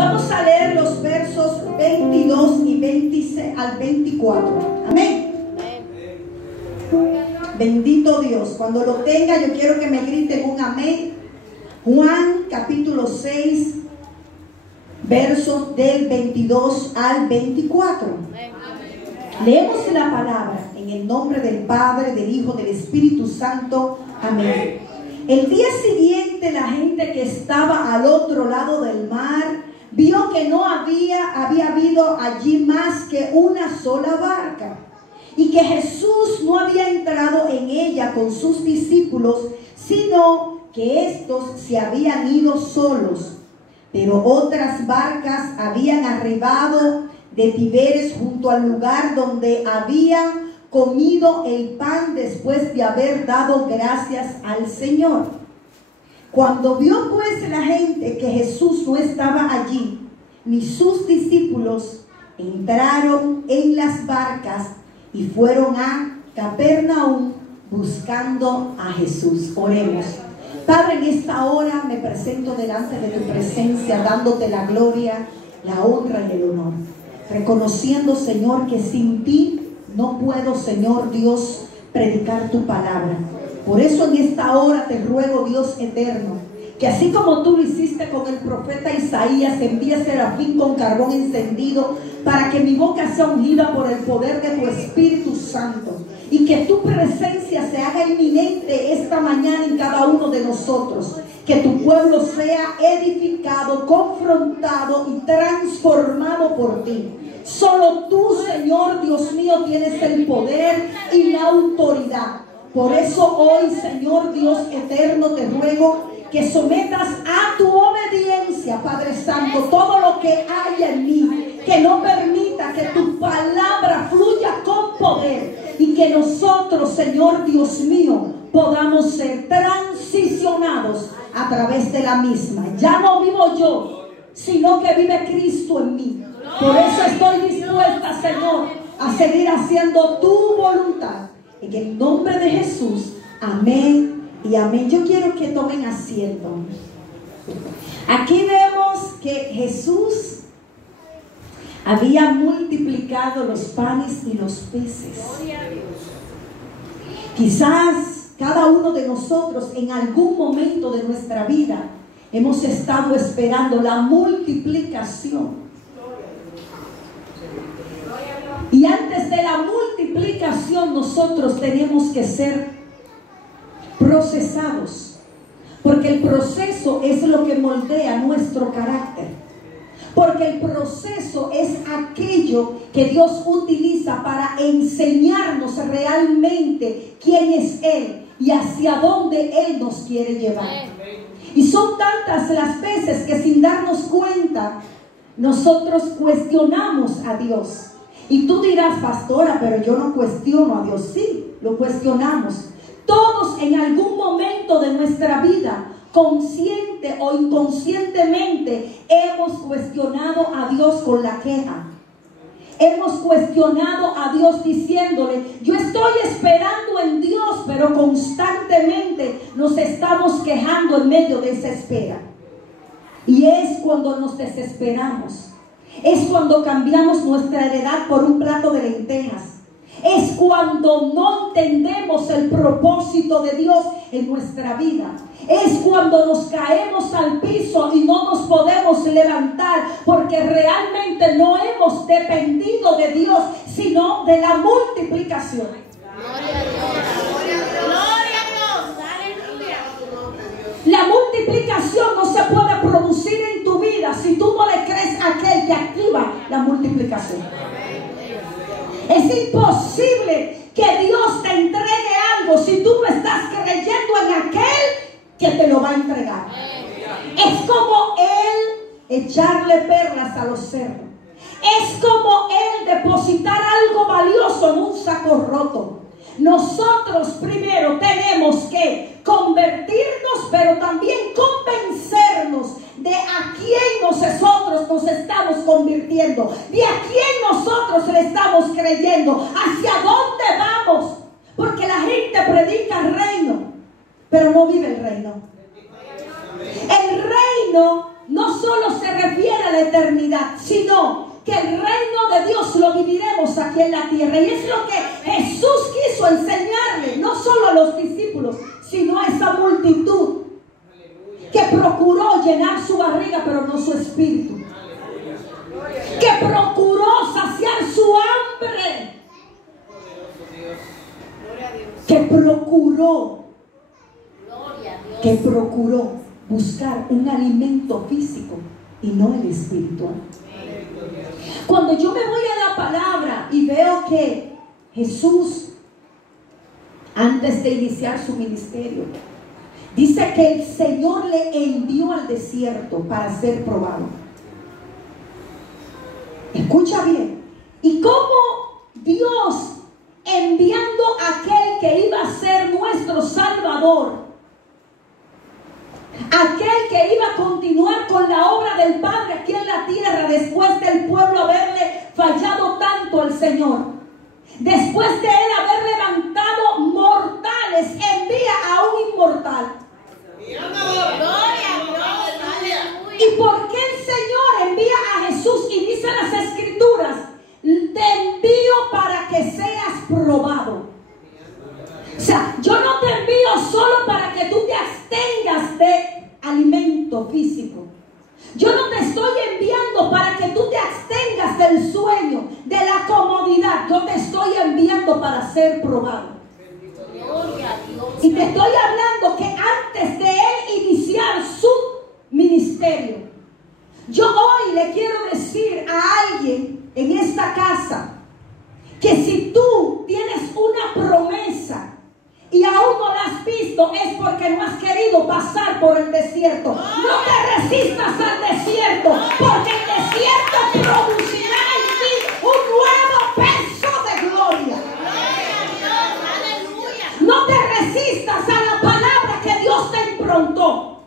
vamos a leer los versos 22 y 26 al 24. Amén. Bendito Dios. Cuando lo tenga, yo quiero que me griten un amén. Juan capítulo 6, versos del 22 al 24. Leemos la palabra en el nombre del Padre, del Hijo, del Espíritu Santo. Amén. El día siguiente, la gente que estaba al otro lado del mar vio que no había habido allí más que una sola barca, y que Jesús no había entrado en ella con sus discípulos, sino que estos se habían ido solos. Pero otras barcas habían arribado de Tiberes junto al lugar donde habían comido el pan después de haber dado gracias al Señor. Cuando vio pues la gente que Jesús no estaba allí, ni sus discípulos, entraron en las barcas y fueron a Capernaum buscando a Jesús. Oremos. Padre, en esta hora me presento delante de tu presencia, dándote la gloria, la honra y el honor, reconociendo, Señor, que sin ti no puedo, Señor Dios, predicar tu palabra. Por eso en esta hora te ruego, Dios eterno, que así como tú lo hiciste con el profeta Isaías, envíe serafín con carbón encendido para que mi boca sea ungida por el poder de tu Espíritu Santo, y que tu presencia se haga inminente esta mañana en cada uno de nosotros. Que tu pueblo sea edificado, confrontado y transformado por ti. Solo tú, Señor Dios mío, tienes el poder y la autoridad. Por eso hoy, Señor Dios eterno, te ruego que sometas a tu obediencia, Padre Santo, todo lo que hay en mí, que no permita que tu palabra fluya con poder, y que nosotros, Señor Dios mío, podamos ser transicionados a través de la misma. Ya no vivo yo, sino que vive Cristo en mí. Por eso estoy dispuesta, Señor, a seguir haciendo tu voluntad. En el nombre de Jesús, amén y amén. Yo quiero que tomen asiento. Aquí vemos que Jesús había multiplicado los panes y los peces. Quizás cada uno de nosotros en algún momento de nuestra vida hemos estado esperando la multiplicación. Y antes de la multiplicación nosotros tenemos que ser procesados, porque el proceso es lo que moldea nuestro carácter, porque el proceso es aquello que Dios utiliza para enseñarnos realmente quién es Él y hacia dónde Él nos quiere llevar. Y son tantas las veces que sin darnos cuenta nosotros cuestionamos a Dios. Y tú dirás, pastora, pero yo no cuestiono a Dios. Sí, lo cuestionamos. Todos en algún momento de nuestra vida, consciente o inconscientemente, hemos cuestionado a Dios con la queja. Hemos cuestionado a Dios diciéndole, yo estoy esperando en Dios, pero constantemente nos estamos quejando en medio de esa espera. Y es cuando nos desesperamos. Es cuando cambiamos nuestra heredad por un plato de lentejas. Es cuando no entendemos el propósito de Dios en nuestra vida. Es cuando nos caemos al piso y no nos podemos levantar, porque realmente no hemos dependido de Dios, sino de la multiplicación. Gloria a Dios. Gloria a Dios. Aleluya. La multiplicación no se puede producir en tu vida si tú no le crees a aquel que activa la multiplicación. Es imposible que Dios te entregue algo si tú no estás creyendo en aquel que te lo va a entregar. Es como Él echarle perlas a los cerdos. Es como Él depositar algo valioso en un saco roto. Nosotros primero tenemos que convertirnos, pero también convencernos de a quién nosotros nos estamos convirtiendo, de a quién nosotros le estamos creyendo, hacia dónde vamos. Porque la gente predica el reino, pero no vive el reino. El reino no solo se refiere a la la eternidad, sino que el reino de Dios lo viviremos aquí en la tierra. Y es lo que Jesús quiso enseñarle, no solo a los discípulos, sino a esa multitud que procuró llenar su barriga, pero no su espíritu. Que procuró saciar su hambre. Que procuró buscar un alimento físico y no el espiritual. Cuando yo me voy a la palabra y veo que Jesús, antes de iniciar su ministerio, dice que el Señor le envió al desierto para ser probado. Escucha bien. Y cómo Dios, enviando a aquel que iba a ser nuestro Salvador, aquel que iba a continuar con la obra del Padre aquí en la tierra, después del pueblo haberle fallado tanto al Señor, después de él haber levantado mortales, envía a un inmortal. ¿Y por qué el Señor envía a Jesús? Y dice las Escrituras: te envío para que seas probado. O sea, yo no te envío solo para que tú te abstengas de alimento físico. Yo no te estoy enviando para que tú te abstengas del sueño, de la comodidad. Yo te estoy enviando para ser probado. Y te estoy hablando que antes de él iniciar su ministerio, yo hoy le quiero decir a alguien en esta casa que si tú tienes una promesa y aún no la has visto, es porque no has querido pasar por el desierto. No te resistas al desierto, porque el desierto producirá en ti un nuevo peso de gloria. No te resistas a la palabra que Dios te improntó.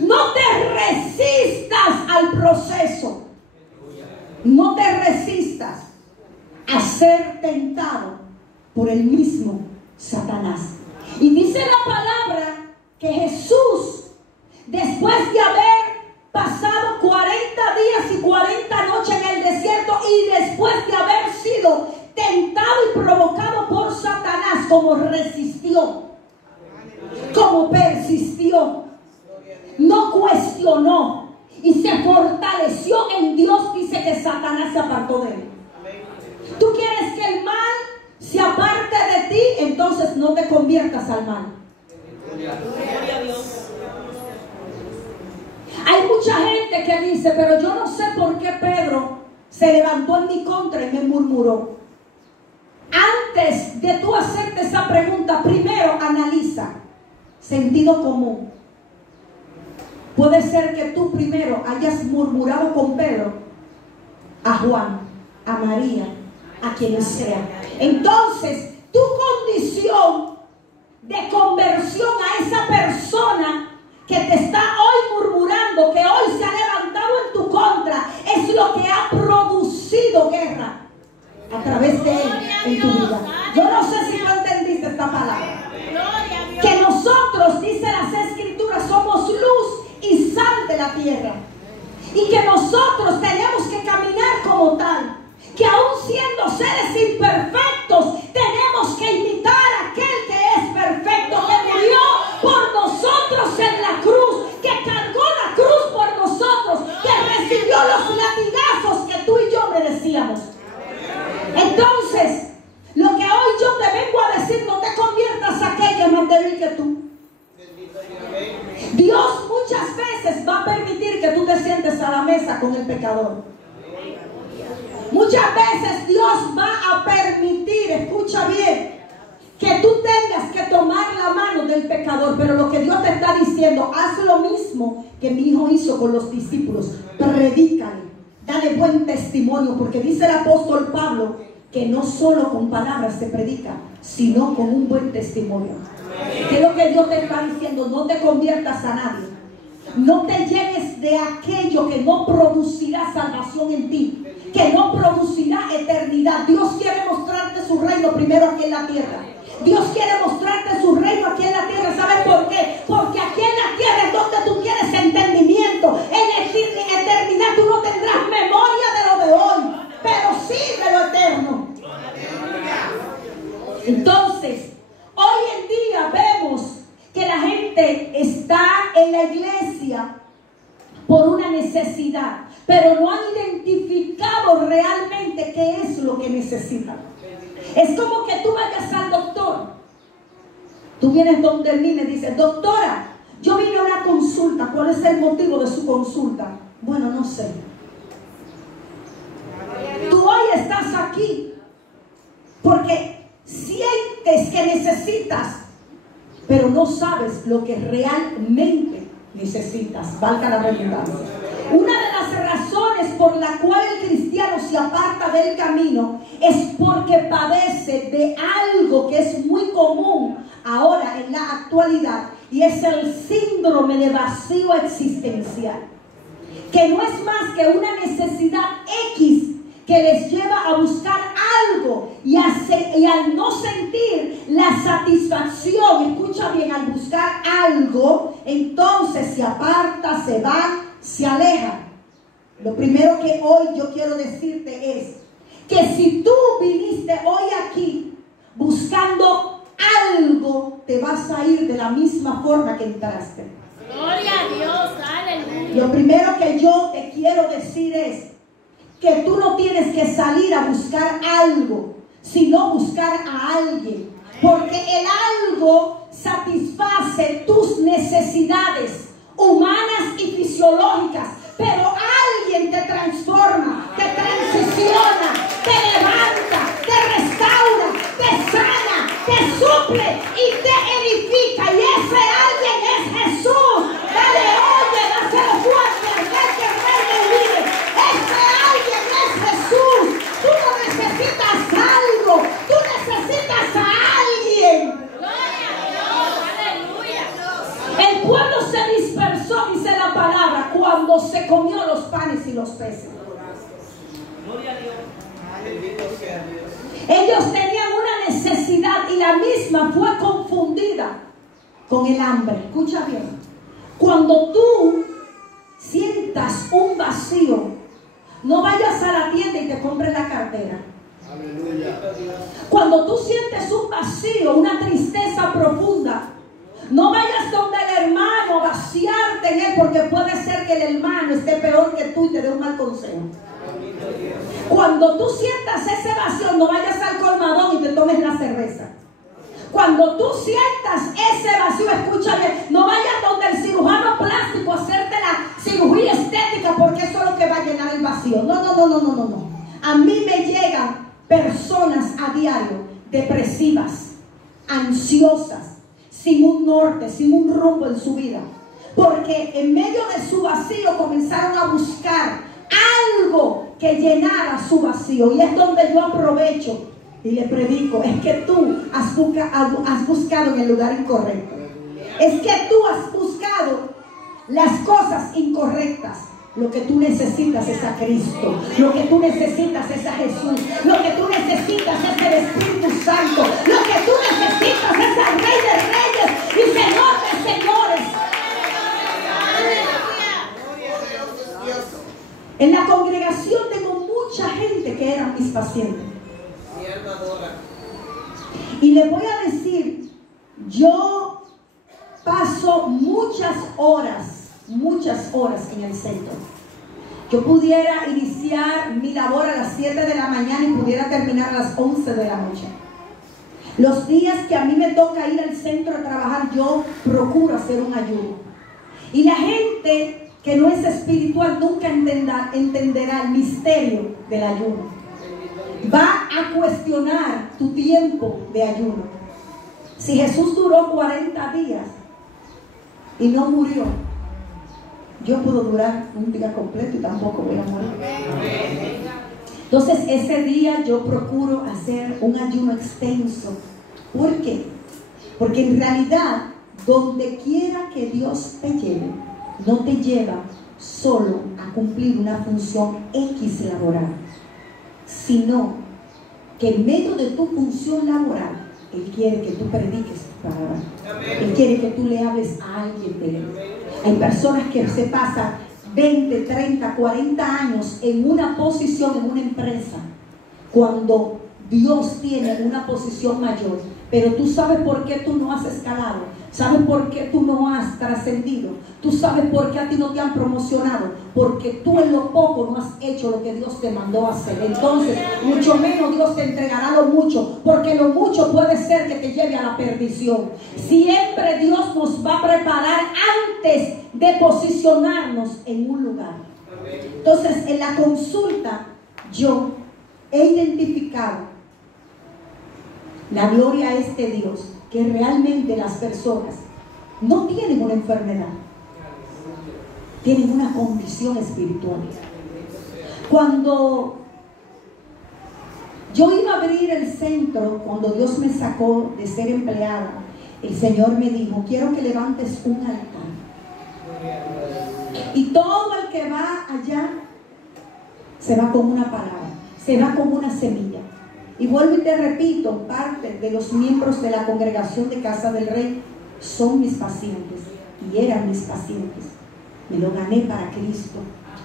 No te resistas al proceso. No te resistas a ser tentado por el mismo Satanás. Y dice la palabra que Jesús, después de haber pasado 40 días y 40 noches en el desierto, y después de haber sido tentado y provocado por Satanás, como resistió, como persistió, no cuestionó y se fortaleció en Dios, dice que Satanás se apartó de él. ¿Tú quieres que el mal se aparte de ti? Entonces no te conviertas al mal. Hay mucha gente que dice: pero yo no sé por qué Pedro se levantó en mi contra y me murmuró. Antes de tú hacerte esa pregunta, primero analiza sentido común. Puede ser que tú primero hayas murmurado con Pedro, a Juan, a María, a quien sea. Entonces, tu condición de conversión a esa persona que te está hoy murmurando, que hoy se ha levantado en tu contra, es lo que ha producido guerra a través de él en tu vida. Yo no sé si tú entendiste esta palabra. Que nosotros, dice las Escrituras, somos luz y sal de la tierra. Y que nosotros tenemos que caminar como tal. Que aún siendo seres imperfectos, tenemos que imitar a aquel que es perfecto, que murió por nosotros en la cruz, que cargó la cruz por nosotros, que recibió los latigazos que tú y yo merecíamos. Entonces, lo que hoy yo te vengo a decir: no te conviertas a aquel que es más débil que tú. Dios muchas veces va a permitir que tú te sientes a la mesa con el pecador. Muchas veces Dios va a permitir, escucha bien, que tú tengas que tomar la mano del pecador. Pero lo que Dios te está diciendo: haz lo mismo que mi hijo hizo con los discípulos. Predícale, dale buen testimonio, porque dice el apóstol Pablo que no solo con palabras se predica, sino con un buen testimonio. ¿Qué es lo que Dios te está diciendo? No te conviertas a nadie. No te llenes de aquello que no producirá salvación en ti, que no producirá eternidad. Dios quiere mostrarte su reino primero aquí en la tierra. Dios quiere mostrarte su reino aquí en la tierra. ¿Sabes por qué? Porque aquí en la tierra es donde tú tienes entendimiento. En la eternidad tú no te necesidad, pero no han identificado realmente qué es lo que necesitan. Es como que tú vayas al doctor. Tú vienes donde mí y me dices, doctora, yo vine a una consulta. ¿Cuál es el motivo de su consulta? Bueno, no sé. Tú hoy estás aquí porque sientes que necesitas, pero no sabes lo que realmente necesitas. Valga la redundancia. Una de las razones por la cual el cristiano se aparta del camino es porque padece de algo que es muy común ahora en la actualidad, y es el síndrome de vacío existencial, que no es más que una necesidad X que les lleva a buscar algo y al no sentir la satisfacción, escucha bien, al buscar algo, entonces se aparta, se va, se aleja. Lo primero que hoy yo quiero decirte es que si tú viniste hoy aquí buscando algo, te vas a ir de la misma forma que entraste. Gloria a Dios, aleluya. Lo primero que yo te quiero decir es que tú no tienes que salir a buscar algo, sino buscar a alguien. Porque el algo satisface tus necesidades humanas y fisiológicas. Pero alguien te transforma, te transiciona, te levanta, te restaura, te sana, te suple y te edifica. Y ese alguien es Jesús. Dale, oye, dáselo fuerte al Rey que reina y vive. Ese alguien es Jesús. Tú no necesitas algo, tú necesitas a alguien. Gloria a Dios, aleluya. El pueblo se dispersó, dice la palabra, cuando se comió los panes y los peces. Gloria a Dios. Ellos tenían una necesidad y la misma fue confundida con el hambre. Escucha bien. Cuando tú sientas un vacío, no vayas a la tienda y te compres la cartera. Aleluya. Cuando tú sientes un vacío, una tristeza profunda, no vayas donde el hermano a vaciarte en él, porque puede ser que el hermano esté peor que tú y te dé un mal consejo. Cuando tú sientas ese vacío, no vayas al colmadón y te tomes la cerveza. Cuando tú sientas ese vacío, escucha bien, no vayas donde el cirujano plástico a hacerte la cirugía estética, porque eso es lo que va a llenar el vacío. No. A mí me llegan personas a diario depresivas, ansiosas, sin un norte, sin un rumbo en su vida, porque en medio de su vacío comenzaron a buscar algo que llenara su vacío. Y es donde yo aprovecho y le predico: es que tú has buscado en el lugar incorrecto. Es que tú has buscado las cosas incorrectas. Lo que tú necesitas es a Cristo. Lo que tú necesitas es a Jesús. Lo que tú necesitas es el Espíritu Santo. Lo que tú necesitas es al Rey de Reyes y Señor de Señores. En la congregación tengo mucha gente que eran mis pacientes. Y les voy a decir, yo paso muchas horas en el centro. Yo pudiera iniciar mi labor a las 7 de la mañana y pudiera terminar a las 11 de la noche. Los días que a mí me toca ir al centro a trabajar, yo procuro hacer un ayuno. Y la gente que no es espiritual nunca entenderá el misterio del ayuno. Va a cuestionar tu tiempo de ayuno. Si Jesús duró 40 días y no murió, yo puedo durar un día completo y tampoco voy a morir. Entonces ese día yo procuro hacer un ayuno extenso. ¿Por qué? Porque en realidad, donde quiera que Dios te lleve, no te lleva solo a cumplir una función X laboral, sino que en medio de tu función laboral, Él quiere que tú prediques su palabra. Él quiere que tú le hables a alguien de Él. Hay personas que se pasan 20, 30, 40 años en una posición, en una empresa, cuando Dios tiene una posición mayor, Pero tú sabes por qué tú no has escalado. ¿Sabes por qué tú no has trascendido? ¿Tú sabes por qué a ti no te han promocionado? Porque tú en lo poco no has hecho lo que Dios te mandó a hacer. Entonces, mucho menos Dios te entregará lo mucho, porque lo mucho puede ser que te lleve a la perdición. Siempre Dios nos va a preparar antes de posicionarnos en un lugar. Entonces, en la consulta, yo he identificado la gloria a este Dios, que realmente las personas no tienen una enfermedad, tienen una condición espiritual. Cuando yo iba a abrir el centro, cuando Dios me sacó de ser empleada, el Señor me dijo: quiero que levantes un altar, y todo el que va allá se va con una palabra, se va con una semilla. Y vuelvo y te repito, parte de los miembros de la congregación de Casa del Rey son mis pacientes y eran mis pacientes. Me lo gané para Cristo,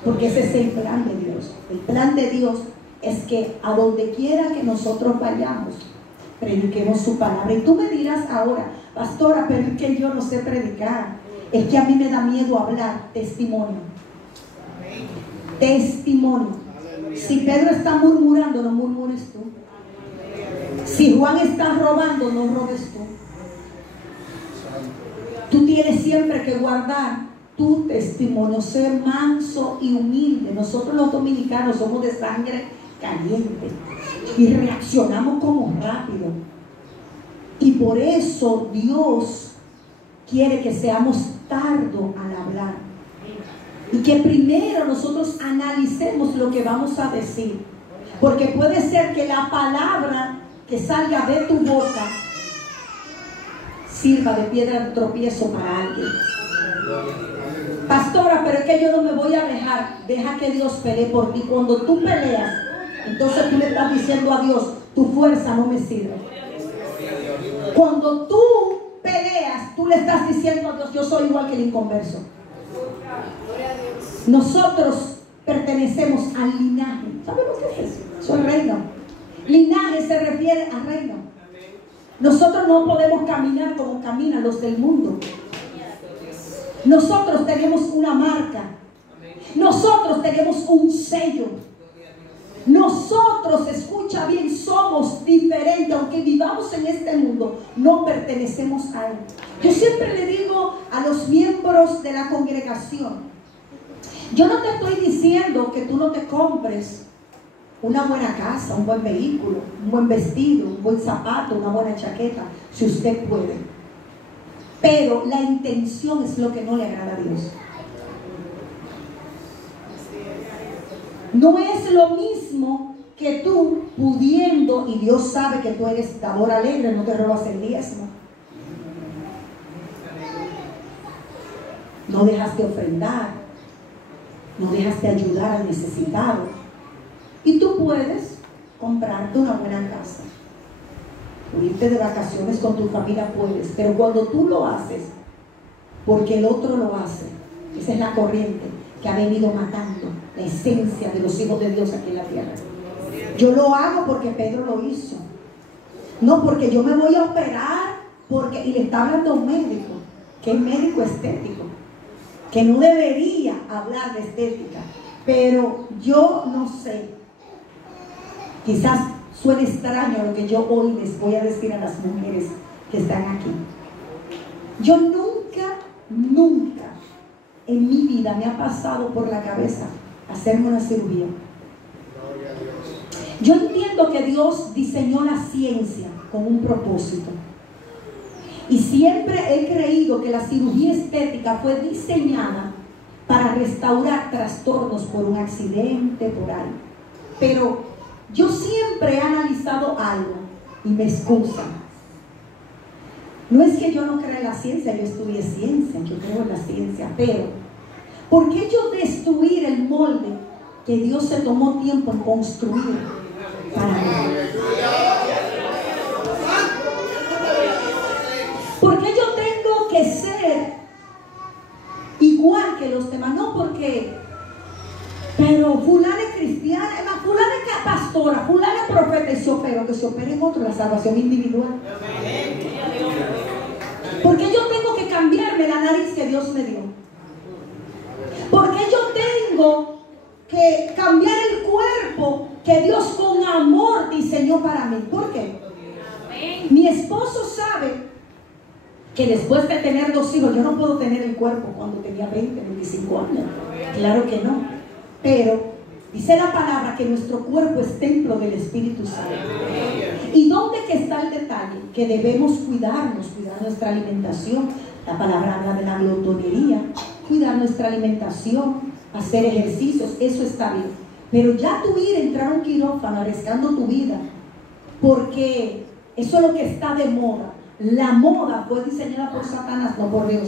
porque ese es el plan de Dios. El plan de Dios es que a donde quiera que nosotros vayamos, prediquemos su palabra. Y tú me dirás ahora: pastora, pero es que yo no sé predicar, es que a mí me da miedo hablar. Testimonio. Testimonio. Si Pedro está murmurando, no murmures tú. Si Juan está robando, no robes tú. Tú tienes siempre que guardar tu testimonio, ser manso y humilde. Nosotros los dominicanos somos de sangre caliente y reaccionamos como rápido. Y por eso Dios quiere que seamos tardos al hablar. Y que primero nosotros analicemos lo que vamos a decir. Porque puede ser que la palabra que salga de tu boca sirva de piedra de tropiezo para alguien. Pastora, pero es que yo no me voy a dejar. Deja que Dios pelee por ti. Cuando tú peleas, entonces tú le estás diciendo a Dios: tu fuerza no me sirve. Cuando tú peleas, tú le estás diciendo a Dios: yo soy igual que el inconverso. Nosotros pertenecemos al linaje. ¿Saben lo que es eso? Soy reino. Linaje se refiere a reino. Nosotros no podemos caminar como caminan los del mundo. Nosotros tenemos una marca. Nosotros tenemos un sello. Nosotros, escucha bien, somos diferentes. Aunque vivamos en este mundo, no pertenecemos a él. Yo siempre le digo a los miembros de la congregación: yo no te estoy diciendo que tú no te compres una buena casa, un buen vehículo, un buen vestido, un buen zapato, una buena chaqueta, si usted puede. Pero la intención es lo que no le agrada a Dios. No es lo mismo que tú pudiendo, y Dios sabe que tú eres dador alegre, no te robas el diezmo, no dejas de ofrendar, no dejas de ayudar al necesitado. Y tú puedes comprarte una buena casa, o irte de vacaciones con tu familia, puedes. Pero cuando tú lo haces porque el otro lo hace, esa es la corriente que ha venido matando la esencia de los hijos de Dios aquí en la tierra. Yo lo hago porque Pedro lo hizo, no porque yo me voy a operar, porque, y le está hablando a un médico, que es médico estético, que no debería hablar de estética, pero yo no sé. Quizás suene extraño lo que yo hoy les voy a decir a las mujeres que están aquí. Yo nunca en mi vida me ha pasado por la cabeza hacerme una cirugía. Yo entiendo que Dios diseñó la ciencia con un propósito. Y siempre he creído que la cirugía estética fue diseñada para restaurar trastornos por un accidente, por algo. Pero yo siempre he analizado algo, y me excusan. No es que yo no crea en la ciencia, yo estudié ciencia, yo creo en la ciencia, pero ¿por qué yo destruir el molde que Dios se tomó tiempo en construir para mí? ¿Por qué yo tengo que ser igual que los demás? No porque, pero fulana es cristiana, fulana es pastora, fulana es profeta, y se opera, que se opere en otro, la salvación individual. ¿Por qué yo tengo que cambiarme la nariz que Dios me dio? ¿Por qué yo tengo que cambiar el cuerpo que Dios con amor diseñó para mí? ¿Por qué? Mi esposo sabe que después de tener 2 hijos, yo no puedo tener el cuerpo cuando tenía 20, 25 años. Claro que no. Pero dice la palabra que nuestro cuerpo es templo del Espíritu Santo. ¿Y dónde que está el detalle? Que debemos cuidarnos, cuidar nuestra alimentación. La palabra habla de la glotonería. Cuidar nuestra alimentación, hacer ejercicios, eso está bien. Pero ya tú ir a entrar a un quirófano arriesgando tu vida, porque eso es lo que está de moda. La moda fue diseñada por Satanás, no por Dios.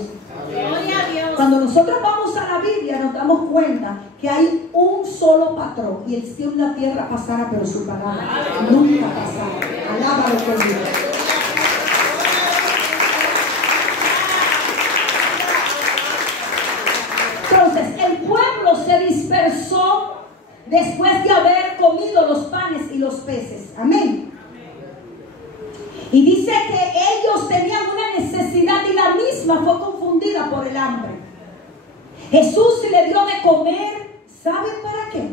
Gloria a Dios. Cuando nosotros vamos a la Biblia nos damos cuenta que hay un solo patrón, y el cielo y la tierra pasará, pero su palabra nunca pasará. Alábalo por Dios. Entonces el pueblo se dispersó después de haber comido los panes y los peces. Amén. Y dice que ellos tenían una necesidad y la misma fue confundida por el hambre. Jesús le dio de comer, ¿saben para qué?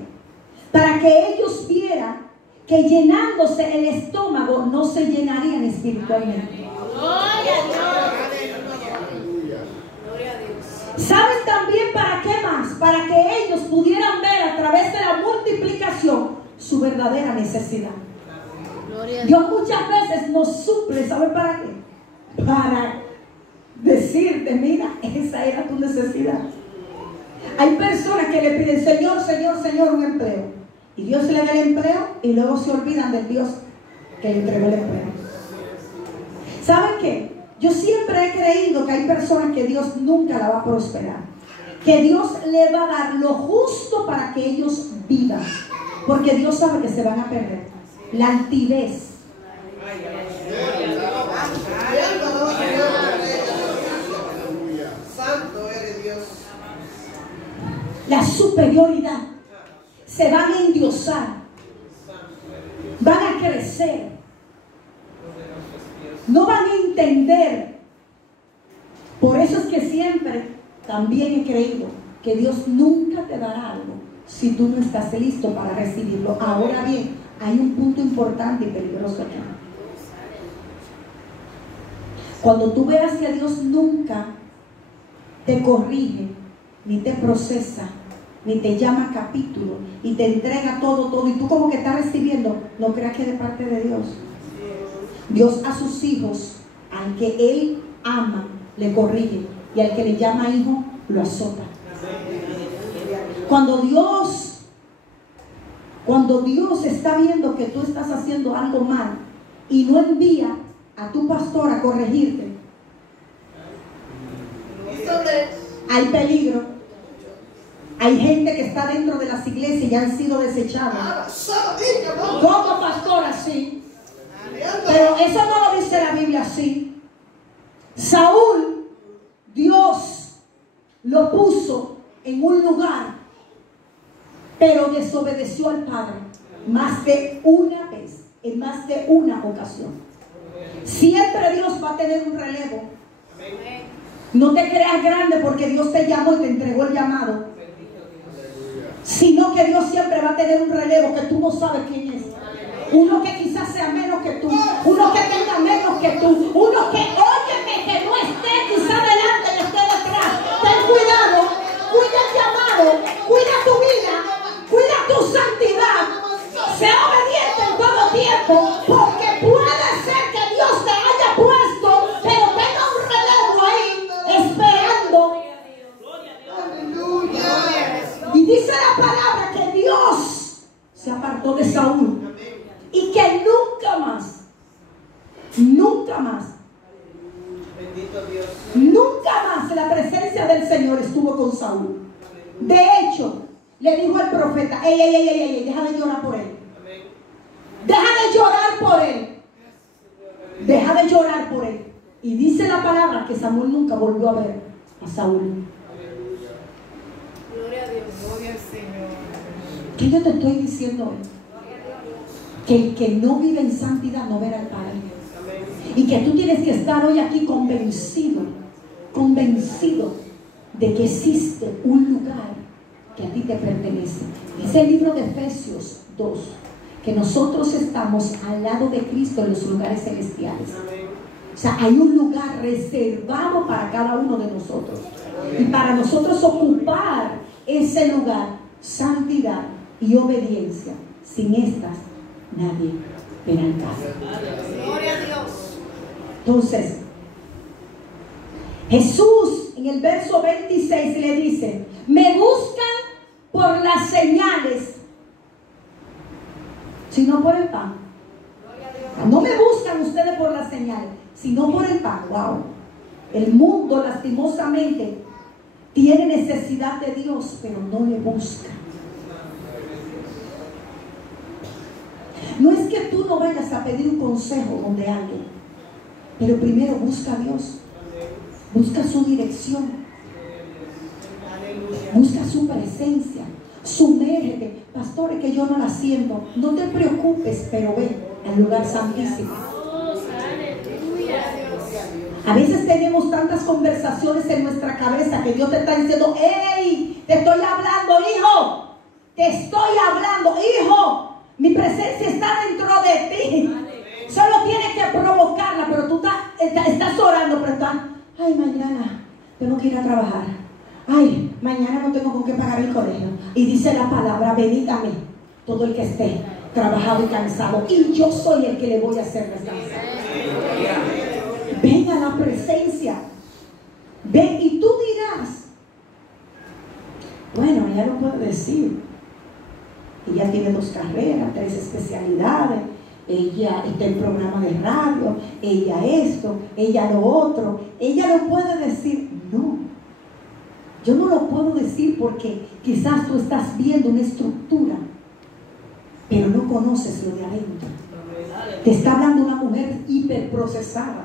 Para que ellos vieran que llenándose el estómago no se llenarían espiritualmente. Gloria a Dios. ¿Saben también para qué más? Para que ellos pudieran ver a través de la multiplicación su verdadera necesidad. Dios muchas veces nos suple, ¿sabe para qué? Para decirte, mira, esa era tu necesidad. Hay personas que le piden, Señor, Señor, Señor, un empleo. Y Dios le da el empleo y luego se olvidan del Dios que le entregó el empleo. ¿Saben qué? Yo siempre he creído que hay personas que Dios nunca la va a prosperar. Que Dios le va a dar lo justo para que ellos vivan. Porque Dios sabe que se van a perder. La altivez. Santo eres Dios. La superioridad. Se van a endiosar. Van a crecer. No van a entender. Por eso es que siempre también he creído que Dios nunca te dará algo si tú no estás listo para recibirlo. Ahora bien, hay un punto importante y peligroso aquí. Cuando tú veas que Dios nunca te corrige, ni te procesa, ni te llama a capítulo, y te entrega todo, y tú como que estás recibiendo, no creas que es de parte de Dios. Dios a sus hijos, al que Él ama, le corrige, y al que le llama hijo, lo azota. Cuando Dios está viendo que tú estás haciendo algo mal y no envía a tu pastor a corregirte, hay peligro. Hay gente que está dentro de las iglesias y ya han sido desechados. Como pastora, sí. Pero eso no lo dice la Biblia así. Saúl, Dios lo puso en un lugar, pero desobedeció al Padre más de una vez, en más de una ocasión. Siempre Dios va a tener un relevo. No te creas grande porque Dios te llamó y te entregó el llamado, sino que Dios siempre va a tener un relevo que tú no sabes quién es. Uno que quizás sea menos que tú, uno que tenga menos que tú, uno que, óyeme, que no esté quizás delante y esté detrás. Ten cuidado, cuida el llamado, cuida tu vida, cuida tu santidad. Sea obediente en todo tiempo, porque puede ser que Dios te haya puesto, pero tenga un relevo ahí esperando. Y dice la palabra que Dios se apartó de Saúl y que nunca más, la presencia del Señor estuvo con Saúl. De hecho, le dijo al profeta, ey, deja de llorar por él. Deja de llorar por él. Deja de llorar por él. Y dice la palabra que Samuel nunca volvió a ver a Saúl. Gloria a Dios. Gloria al Señor. ¿Qué yo te estoy diciendo hoy? Que el que no vive en santidad no verá al Padre. Y que tú tienes que estar hoy aquí convencido de que existe un lugar que a ti te pertenece. Es el libro de Efesios 2, que nosotros estamos al lado de Cristo en los lugares celestiales. O sea, hay un lugar reservado para cada uno de nosotros. Y para nosotros ocupar ese lugar, santidad y obediencia, sin estas, nadie verá el caso. Gloria a Dios. Entonces, Jesús en el verso 26 le dice: me buscan por las señales, sino por el pan. No me buscan ustedes por las señales, sino por el pan. Wow. El mundo lastimosamente tiene necesidad de Dios, pero no le busca. No es que tú no vayas a pedir un consejo donde alguien, pero primero busca a Dios, busca su dirección, busca su presencia, sumérgete. Pastores, que yo no la siento, no te preocupes, pero ven al lugar santísimo. A veces tenemos tantas conversaciones en nuestra cabeza que Dios te está diciendo: ¡hey! Te estoy hablando, hijo. Te estoy hablando, hijo. Mi presencia está dentro de ti. Solo tienes que provocarla, pero tú estás orando, pero estás: ay, mañana tengo que ir a trabajar. Ay, mañana no tengo con qué pagar el colegio. Y dice la palabra: venid a mí, todo el que esté trabajado y cansado, y yo soy el que le voy a hacer descansar. Ven a la presencia. Ven, y tú dirás: bueno, ella lo puede decir. Ella tiene 2 carreras, 3 especialidades. Ella está en programa de radio. Ella esto, ella lo otro. Ella lo puede decir. No, yo no lo puedo decir porque quizás tú estás viendo una estructura, pero no conoces lo de adentro. Te está hablando una mujer hiperprocesada.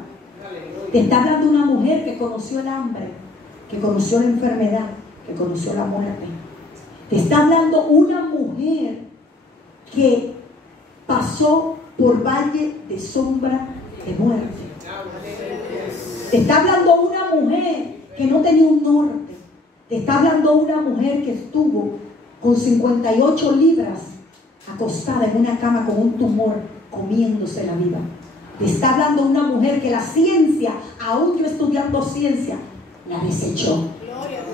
Te está hablando una mujer que conoció el hambre, que conoció la enfermedad, que conoció la muerte. Te está hablando una mujer que pasó por valle de sombra de muerte. Te está hablando una mujer que no tenía un norte. Te está hablando una mujer que estuvo con 58 libras acostada en una cama con un tumor, comiéndose la vida. Te está hablando una mujer que la ciencia, aún yo estudiando ciencia, la desechó.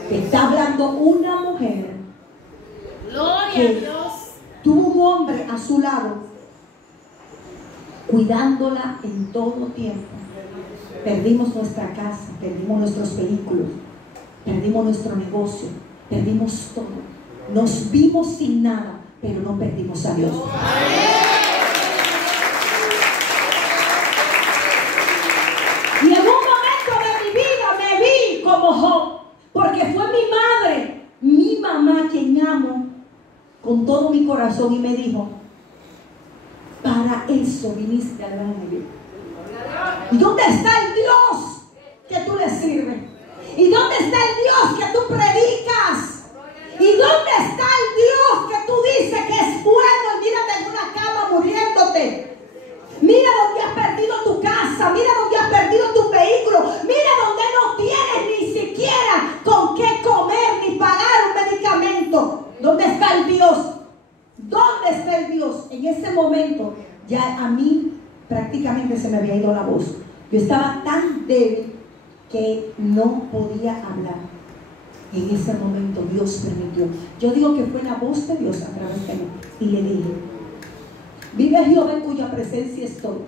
Te está hablando una mujer que tuvo un hombre a su lado, cuidándola en todo tiempo. Perdimos nuestra casa, perdimos nuestros vehículos, perdimos nuestro negocio, perdimos todo. Nos vimos sin nada, pero no perdimos a Dios. Y en un momento de mi vida me vi como Job, porque fue mi madre, mi mamá, quien amo con todo mi corazón, y me dijo: para eso viniste al Evangelio. ¿Y dónde está el Dios que tú le sirves? ¿Y dónde está el Dios que tú predicas? ¿Y dónde está el Dios que tú dices que es bueno? Mírate en una cama muriéndote. Mira donde has perdido tu casa. Mira donde has perdido tu vehículo. Mira donde no tienes ni siquiera con qué comer ni pagar un medicamento. ¿Dónde está el Dios? ¿Dónde está el Dios? En ese momento ya a mí prácticamente se me había ido la voz. Yo estaba tan débil que no podía hablar. En ese momento Dios permitió. Yo digo que fue la voz de Dios a través de mí. Y le dije: vive Jehová en cuya presencia estoy.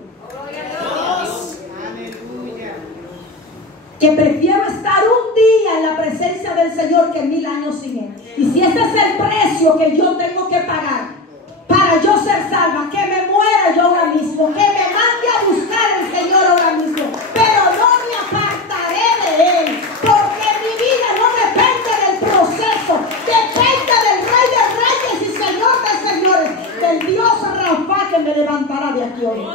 Que prefiero estar un día en la presencia del Señor que 1000 años sin Él. Y si ese es el precio que yo tengo que pagar para yo ser salva, que me muera yo ahora mismo, que me mande a buscar el Señor ahora mismo, pero no me apartaré de Él, porque mi vida no depende del proceso, depende del Rey de Reyes y Señor de Señores, del Dios Rafa, que me levantará de aquí hoy.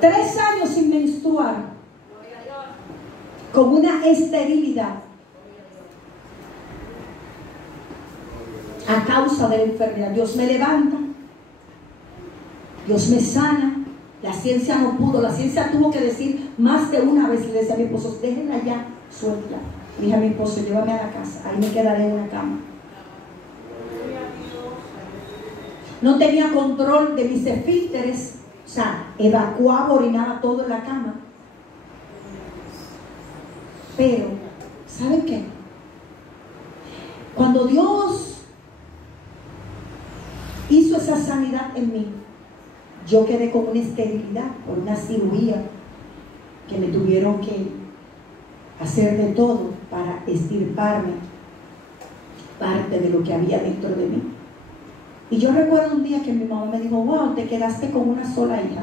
3 años sin menstruar, con una esterilidad. a causa de la enfermedad. Dios me levanta, Dios me sana. La ciencia no pudo, la ciencia tuvo que decir más de una vez. Le decía a mi esposo, déjenla ya, suéltela. Le dije a mi esposo, llévame a la casa, ahí me quedaré en una cama. No tenía control de mis esfínteres, o sea, evacuaba, orinaba todo en la cama. Pero, ¿saben qué? Cuando Dios hizo esa sanidad en mí, yo quedé con una esterilidad por una cirugía que me tuvieron que hacer de todo para extirparme parte de lo que había dentro de mí. Y yo recuerdo un día que mi mamá me dijo, wow, te quedaste con una sola hija.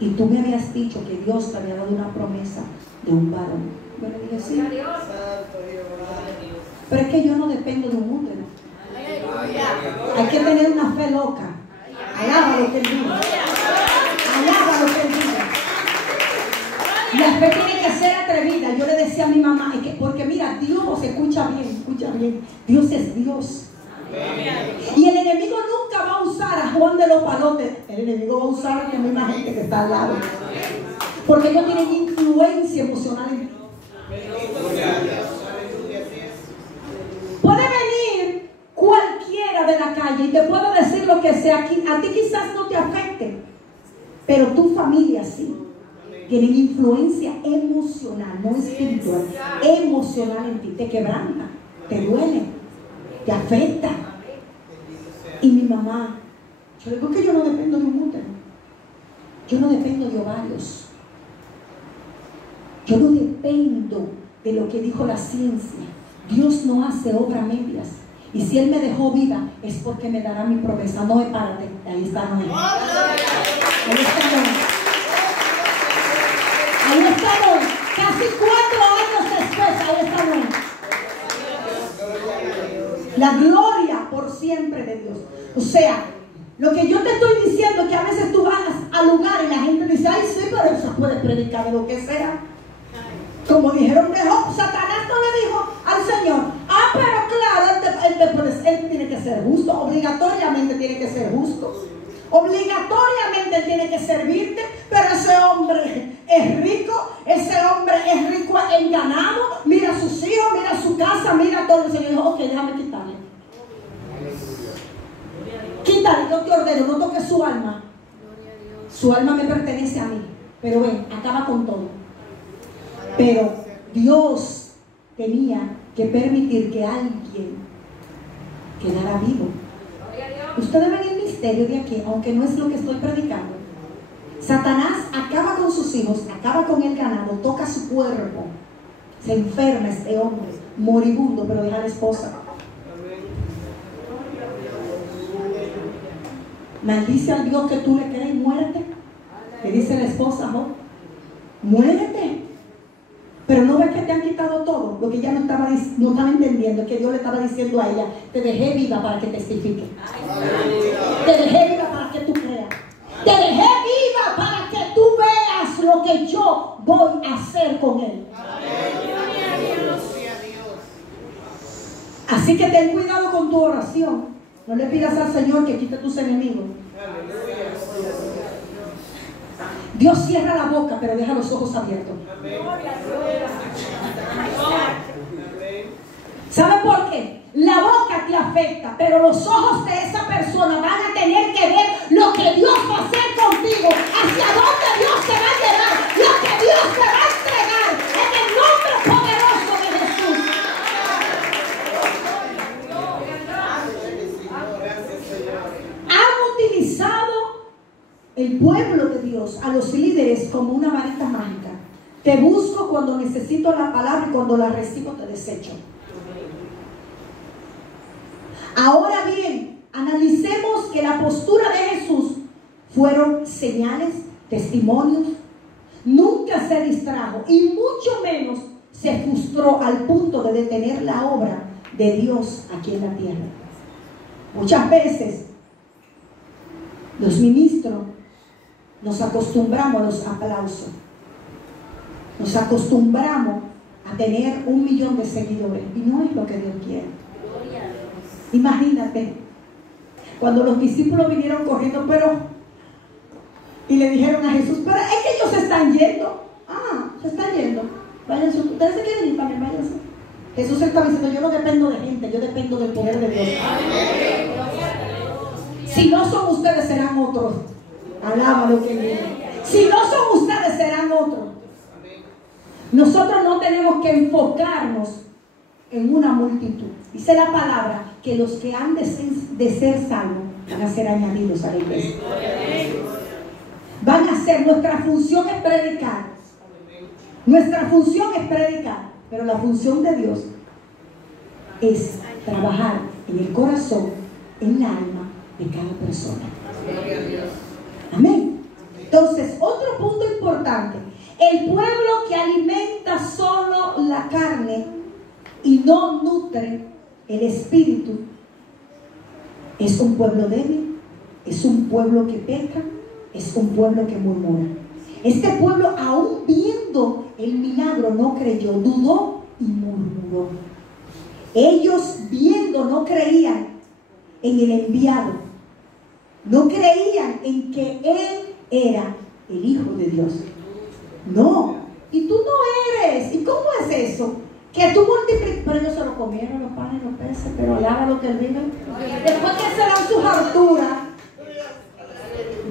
Y tú me habías dicho que Dios te había dado una promesa de un varón. Yo le dije, sí. Pero es que yo no dependo de un útero. Hay que tener una fe loca. Alaba lo que él diga. Alaba lo que él diga. La fe tiene que ser atrevida. Yo le decía a mi mamá, porque mira, Dios, escucha bien. Dios es Dios. Y el enemigo nunca va a usar a Juan de los Palotes. El enemigo va a usar a la misma gente que está al lado. Porque ellos tienen influencia emocional en ti. Puede venir cualquiera de la calle y te puedo decir lo que sea. A ti quizás no te afecte, pero tu familia sí. Tienen influencia emocional, no espiritual, emocional en ti. Te quebranta, te duele, te afecta. Y mi mamá, yo digo que yo no dependo de un útero, yo no dependo de ovarios, yo no dependo de lo que dijo la ciencia. Dios no hace obras medias. Y si Él me dejó viva, es porque me dará mi promesa. No, párate, ahí está Noé. Ahí está Noé. Ahí está Noé. Casi 4 años después, ahí está Noé. La gloria por siempre de Dios. O sea, lo que yo te estoy diciendo es que a veces tú vas al lugar y la gente dice, ay, sí, pero eso puede predicar de lo que sea. Como dijeron de Job, Satanás no le dijo al Señor, pero claro, él tiene que ser justo, obligatoriamente tiene que ser justo, obligatoriamente él tiene que servirte, pero ese hombre es rico en ganado, mira a sus hijos, mira su casa, mira todo. El Señor dijo, ok, déjame quitarle. Quítale, yo te ordeno, no toques su alma. Su alma me pertenece a mí, pero ven, acaba con todo. Pero Dios tenía que permitir que alguien quedara vivo. Ustedes ven el misterio de aquí, aunque no es lo que estoy predicando. Satanás acaba con sus hijos, acaba con el ganado, toca su cuerpo, se enferma este hombre, moribundo, pero deja a la esposa. Maldice al Dios que tú le crees, muérete. Le dice la esposa, ¿no? Muérete. Pero no ves que te han quitado todo. Lo que ella no estaba entendiendo es que Dios le estaba diciendo a ella, te dejé viva para que testifique. Te dejé viva para que tú creas. Te dejé viva para que tú veas lo que yo voy a hacer con él. Así que ten cuidado con tu oración. No le pidas al Señor que quite tus enemigos. Dios cierra la boca, pero deja los ojos abiertos. ¿Sabe por qué? La boca te afecta, pero los ojos de esa persona van a tener que ver lo que Dios va a hacer contigo, hacia dónde Dios te va a llevar, lo que Dios te va a entregar, en el nombre poderoso de Jesús. Han utilizado el pueblo de Dios a los líderes como una varita mágica. Te busco cuando necesito la palabra y cuando la recibo te desecho. Ahora bien, analicemos que la postura de Jesús fueron señales, testimonios. Nunca se distrajo y mucho menos se frustró al punto de detener la obra de Dios aquí en la tierra. Muchas veces los ministros nos acostumbramos a los aplausos, nos acostumbramos a tener 1 millón de seguidores y no es lo que Dios quiere. Imagínate, cuando los discípulos vinieron corriendo, y le dijeron a Jesús, pero es que ellos se están yendo. Ah, se están yendo. Váyanse, ustedes se quieren ir también, váyanse. Jesús estaba diciendo, yo no dependo de gente, yo dependo del poder de Dios. Si no son ustedes, serán otros. Alaba lo que viene. Si no son ustedes, serán otros. Nosotros no tenemos que enfocarnos en una multitud. Dice la palabra que los que han de ser salvos van a ser añadidos a la iglesia. Van a ser, nuestra función es predicar. Nuestra función es predicar. Pero la función de Dios es trabajar en el corazón, en la alma de cada persona. Amén. Entonces, otro punto importante. El pueblo que alimenta solo la carne y no nutre el espíritu es un pueblo débil, es un pueblo que peca, es un pueblo que murmura. Este pueblo, aún viendo el milagro, no creyó, dudó y murmuró. Ellos viendo no creían en el enviado, no creían en que él era el Hijo de Dios. No, y tú no eres. ¿Y cómo es eso? Que tú multiplicas. Pero ellos se lo comieron, los panes y los peces, pero alaba lo que él vive. Después que se dan sus harturas,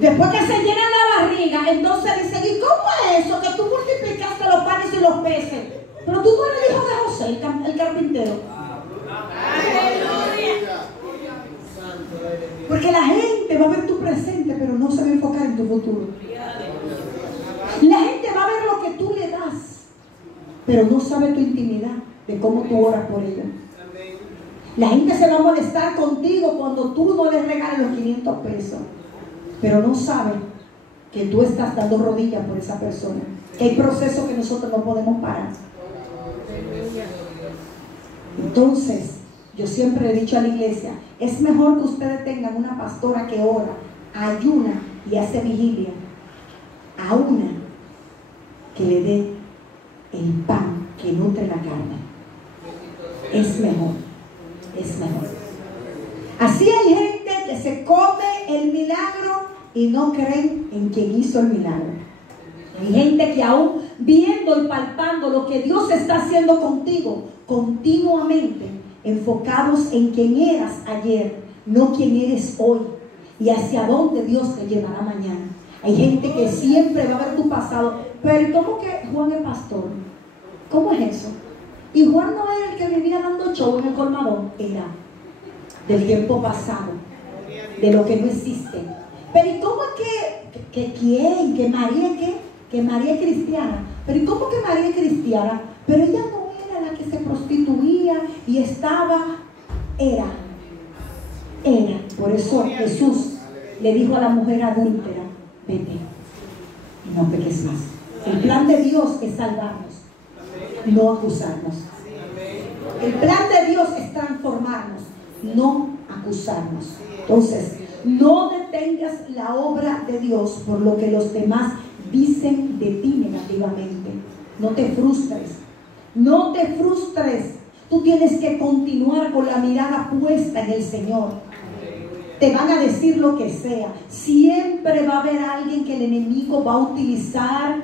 después que se llenan la barriga, entonces dicen, ¿y cómo es eso? Que tú multiplicaste los panes y los peces. Pero tú no eres hijo de José, el carpintero. Porque la gente va a ver tu presente, pero no se va a enfocar en tu futuro. La gente va a ver lo que tú le das, pero no sabe tu intimidad, de cómo tú oras por ella. La gente se va a molestar contigo cuando tú no les regales los 500 pesos, pero no sabe que tú estás dando rodillas por esa persona. Que hay procesos que nosotros no podemos parar. Entonces, yo siempre he dicho a la iglesia, es mejor que ustedes tengan una pastora que ora, ayuna y hace vigilia, a una que le dé el pan que nutre la carne. Es mejor, es mejor. Así hay gente que se come el milagro y no creen en quien hizo el milagro. Hay gente que aún viendo y palpando lo que Dios está haciendo contigo, continuamente enfocados en quién eras ayer, no quién eres hoy y hacia dónde Dios te llevará mañana. Hay gente que siempre va a ver tu pasado, pero ¿cómo que Juan es pastor? ¿Cómo es eso? Y Juan no era el que vivía dando show en el colmadón, era del tiempo pasado, de lo que no existe. Pero ¿y cómo es que quién? ¿Que María qué? Que María es cristiana. Pero ¿y cómo que María es cristiana? Pero ella no era la que se prostituía y estaba, era. Por eso Jesús le dijo a la mujer adúltera, vete y no peques más. El plan de Dios es salvarnos, no acusarnos. El plan de Dios es transformarnos, no acusarnos. Entonces, no detengas la obra de Dios por lo que los demás dicen de ti negativamente. No te frustres. No te frustres. Tú tienes que continuar con la mirada puesta en el Señor. Te van a decir lo que sea. Siempre va a haber alguien que el enemigo va a utilizar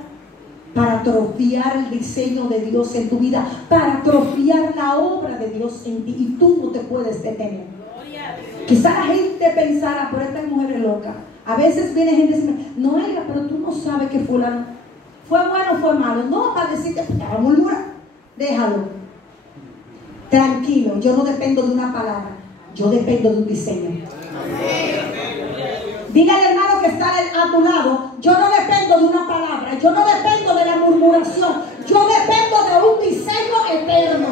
para atrofiar el diseño de Dios en tu vida, para atrofiar la obra de Dios en ti, y tú no te puedes detener. Quizá la gente pensara, pero esta mujer es loca. A veces viene gente y dice, no, Elga, pero tú no sabes que fulano fue bueno o fue malo. No, para decirte, estaba murmurando. Déjalo. Tranquilo, yo no dependo de una palabra, yo dependo de un diseño. Dile al hermano que está a tu lado, yo no dependo de una palabra, yo no dependo de la murmuración, yo dependo de un diseño eterno.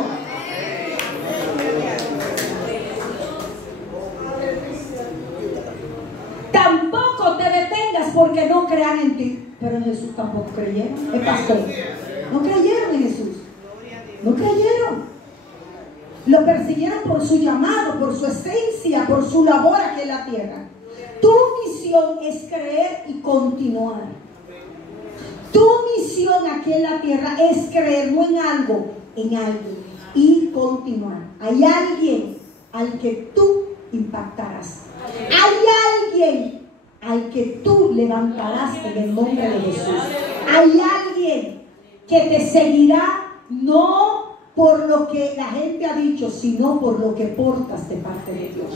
Tampoco te detengas porque no crean en ti. Pero en Jesús tampoco creyeron. El pastor, no creyeron en Jesús. No creyeron. Lo persiguieron por su llamado, por su esencia, por su labor aquí en la tierra. Tu misión es creer y continuar. Tu misión aquí en la tierra es creer no en algo, y continuar. Hay alguien al que tú impactarás. Hay alguien al que tú levantarás en el nombre de Jesús. Hay alguien que te seguirá no por lo que la gente ha dicho, sino por lo que portas de parte de Dios.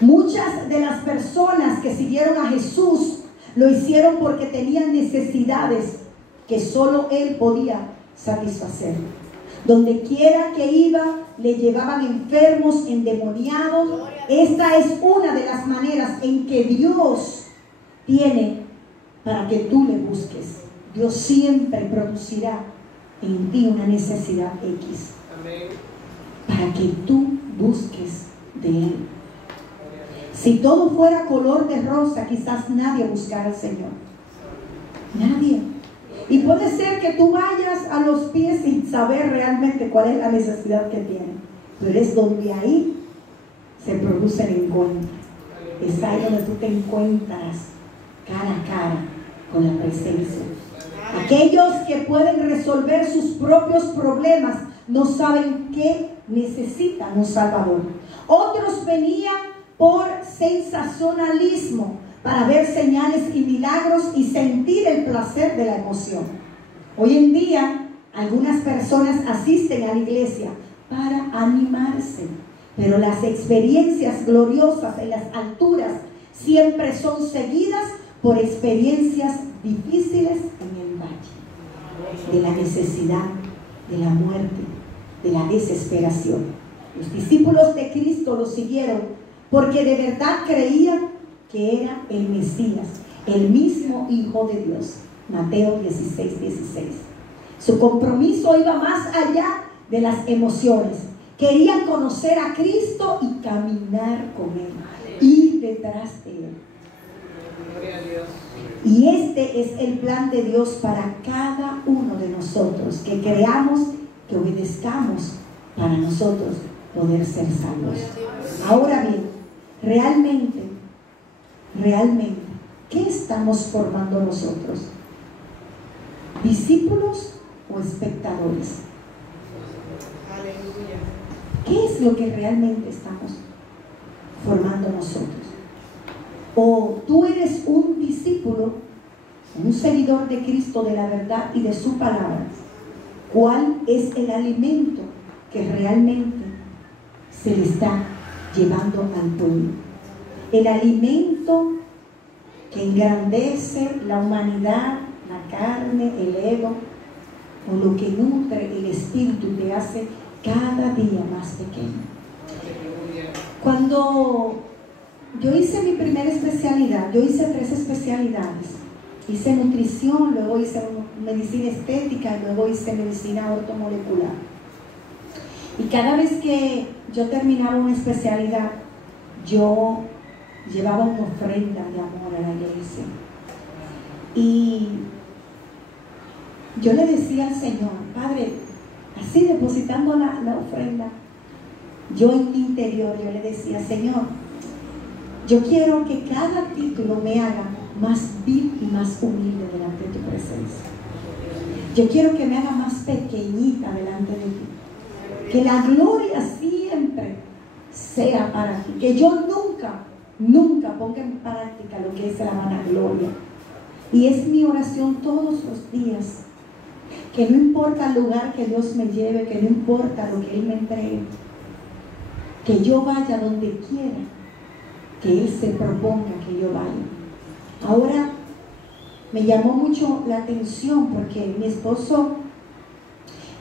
Muchas de las personas que siguieron a Jesús lo hicieron porque tenían necesidades que solo Él podía satisfacer. Donde quiera que iba, le llevaban enfermos, endemoniados. Esta es una de las maneras en que Dios tiene para que tú le busques. Dios siempre producirá en ti una necesidad X. Para que tú busques de Él. Si todo fuera color de rosa, quizás nadie buscara al Señor. Nadie. Y puede ser que tú vayas a los pies sin saber realmente cuál es la necesidad que tiene. Pero es donde ahí se produce el encuentro. Es ahí donde tú te encuentras cara a cara con la presencia. Aquellos que pueden resolver sus propios problemas no saben que necesitan un Salvador. Otros venían por sensacionalismo, para ver señales y milagros y sentir el placer de la emoción. Hoy en día, algunas personas asisten a la iglesia para animarse, pero las experiencias gloriosas en las alturas siempre son seguidas por experiencias difíciles en el valle, de la necesidad, de la muerte, de la desesperación. Los discípulos de Cristo lo siguieron porque de verdad creían que era el Mesías, el mismo Hijo de Dios. Mateo 16:16. Su compromiso iba más allá de las emociones. Querían conocer a Cristo y caminar con Él, ir detrás de Él. Y este es el plan de Dios para cada uno de nosotros, que creamos, que obedezcamos para nosotros poder ser salvos. Ahora bien, realmente, ¿qué estamos formando nosotros? ¿Discípulos o espectadores? ¿Qué es lo que realmente estamos formando nosotros? O tú eres un discípulo, un seguidor de Cristo, de la verdad y de su palabra. ¿Cuál es el alimento que realmente se le está llevando al pueblo? El alimento que engrandece la humanidad, la carne, el ego, o lo que nutre el espíritu te hace cada día más pequeño. Cuando yo hice mi primera especialidad, yo hice 3 especialidades. Hice nutrición, luego hice medicina estética y luego hice medicina ortomolecular. Y cada vez que yo terminaba una especialidad, yo llevaba una ofrenda de amor a la iglesia. Y yo le decía al Señor, Padre, así depositando la ofrenda, yo en mi interior, yo le decía, Señor, yo quiero que cada título me haga más vil y más humilde delante de tu presencia. Yo quiero que me haga más pequeñita delante de ti. Que la gloria siempre sea para ti. Que yo nunca ponga en práctica lo que es la vanagloria. Y es mi oración todos los días. Que no importa el lugar que Dios me lleve, que no importa lo que Él me entregue, que yo vaya donde quiera, que Él se proponga que yo vaya. Ahora me llamó mucho la atención porque mi esposo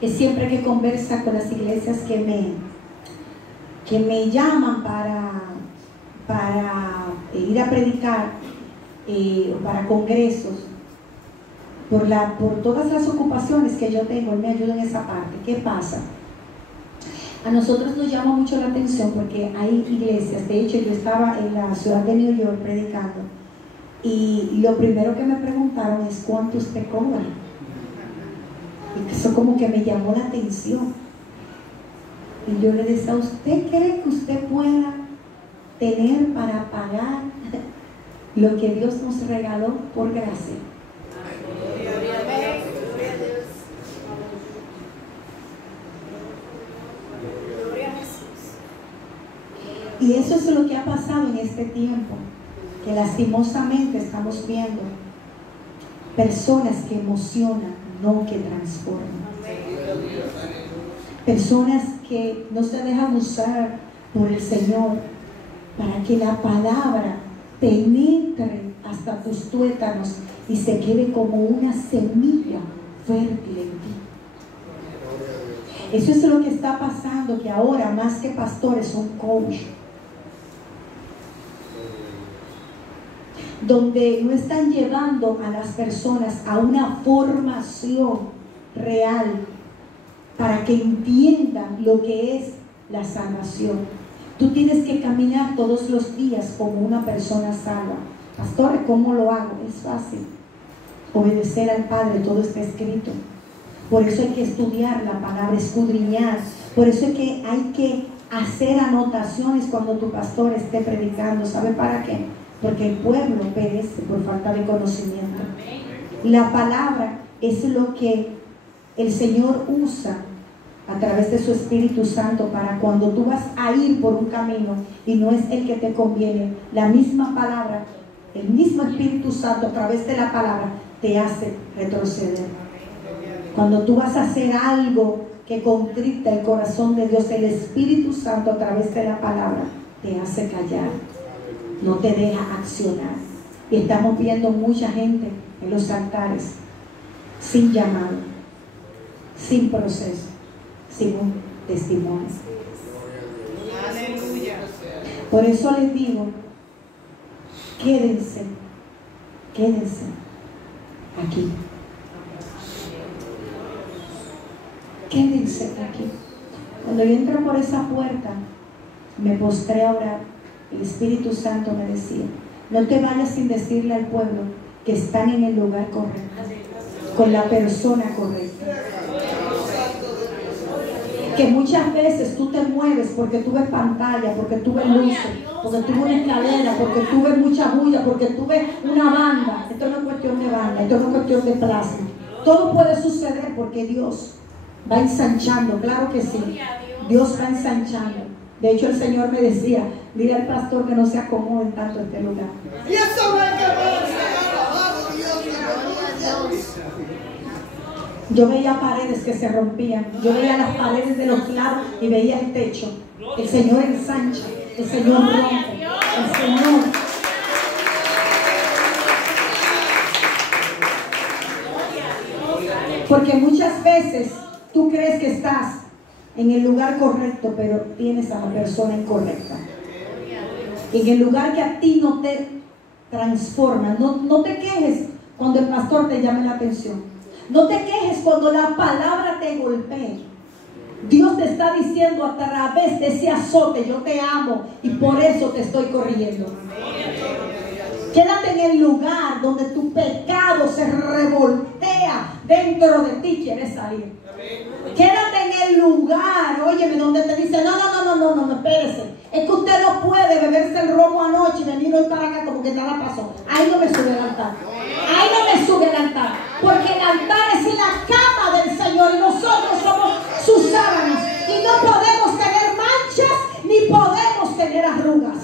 es siempre que conversa con las iglesias que me llaman para ir a predicar o para congresos, por todas las ocupaciones que yo tengo, Él me ayuda en esa parte. ¿Qué pasa? A nosotros nos llama mucho la atención porque hay iglesias. De hecho, yo estaba en la ciudad de New York predicando y lo primero que me preguntaron es ¿cuánto usted cobra? Y eso como que me llamó la atención. Y yo le decía, ¿usted cree que usted pueda tener para pagar lo que Dios nos regaló por gracia? Y eso es lo que ha pasado en este tiempo, que lastimosamente estamos viendo personas que emocionan, no que transforman. Personas que no se dejan usar por el Señor para que la palabra penetre hasta tus tuétanos y se quede como una semilla fértil en ti. Eso es lo que está pasando, que ahora más que pastores son coach, donde no están llevando a las personas a una formación real para que entiendan lo que es la salvación. Tú tienes que caminar todos los días como una persona salva. Pastor, ¿cómo lo hago? Es fácil. Obedecer al Padre, todo está escrito. Por eso hay que estudiar la palabra, escudriñar. Por eso es que hay que hacer anotaciones cuando tu pastor esté predicando. ¿Sabe para qué? Porque el pueblo perece por falta de conocimiento. La palabra es lo que el Señor usa a través de su Espíritu Santo para cuando tú vas a ir por un camino y no es el que te conviene. La misma palabra, el mismo Espíritu Santo a través de la palabra te hace retroceder. Cuando tú vas a hacer algo que contrita el corazón de Dios, el Espíritu Santo a través de la palabra te hace callar, no te deja accionar. Y estamos viendo mucha gente en los altares sin llamado, sin proceso, sin un testimonio. Aleluya. Por eso les digo, quédense aquí. Quédense aquí. Cuando yo entré por esa puerta, me postré a orar. El Espíritu Santo me decía, no te vayas sin decirle al pueblo que están en el lugar correcto, con la persona correcta. Que muchas veces tú te mueves porque tú ves pantalla, porque tú ves luces, porque tú ves una escalera, porque tú ves mucha bulla, porque tú ves una banda. Esto no es cuestión de banda, esto no es cuestión de plaza. Todo puede suceder porque Dios va ensanchando, claro que sí. Dios va ensanchando. De hecho, el Señor me decía, dile al pastor que no se acomode tanto en este lugar. Y eso no es que alabado Dios. Yo veía paredes que se rompían. Yo veía las paredes de los lados y veía el techo. El Señor ensancha. El Señor rompe. El Señor. Porque muchas veces tú crees que estás en el lugar correcto, pero tienes a la persona incorrecta. En el lugar que a ti no te transforma. No te quejes cuando el pastor te llame la atención. No te quejes cuando la palabra te golpee. Dios te está diciendo a través de ese azote, yo te amo y por eso te estoy corrigiendo. Quédate en el lugar donde tu pecado se revoltea dentro de ti, quieres salir. Quédate en el lugar, óyeme, donde te dice, no, espérese. Es que usted no puede beberse el romo anoche y venir hoy para acá como que nada pasó. Ahí no me sube el altar. Ahí no me sube el altar. Porque el altar es la cama del Señor y nosotros somos sus sábanas. Y no podemos tener manchas ni podemos tener arrugas.